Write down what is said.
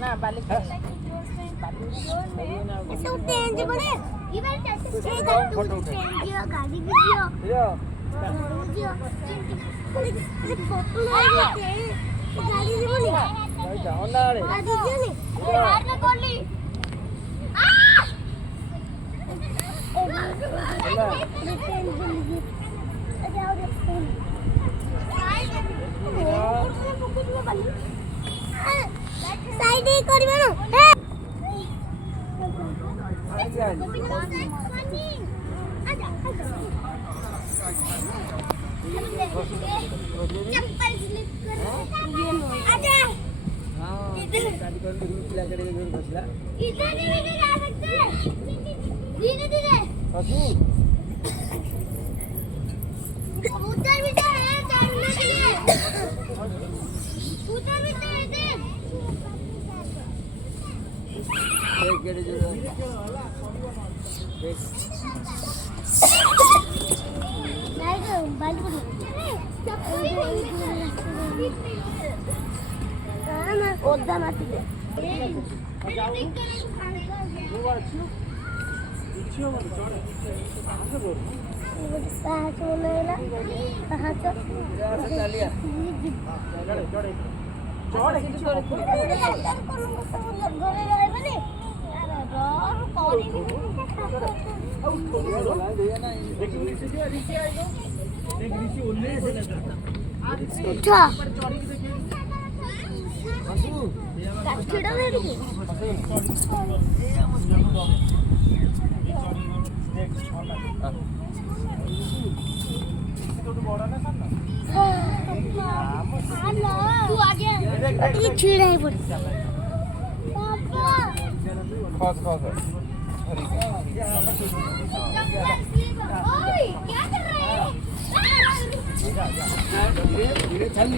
ना बालिक ऐसे उठते हैं जो बड़े इधर कैसे फोटो उठे गाड़ी भी जियो जियो अरे फोटो ले लेते हैं गाड़ी नहीं बोली भाई जाओ ना रे गाड़ी जियो नहीं यार ना बोली साइड ही करबे ना चप्पल स्लिप कर आजा गाड़ी कर पिला करे जोर बसला इधर नहीं जा सकते धीरे धीरे हसू उधर भी तो है चढ़ने के लिए उधर भी तो है देख एक गाड़ी जोर देख नहीं तो बंद करो ना ओदा मत दे छिड़ा है पड़ी खास खास है क्या कर रहे हैं धीरे धीरे चल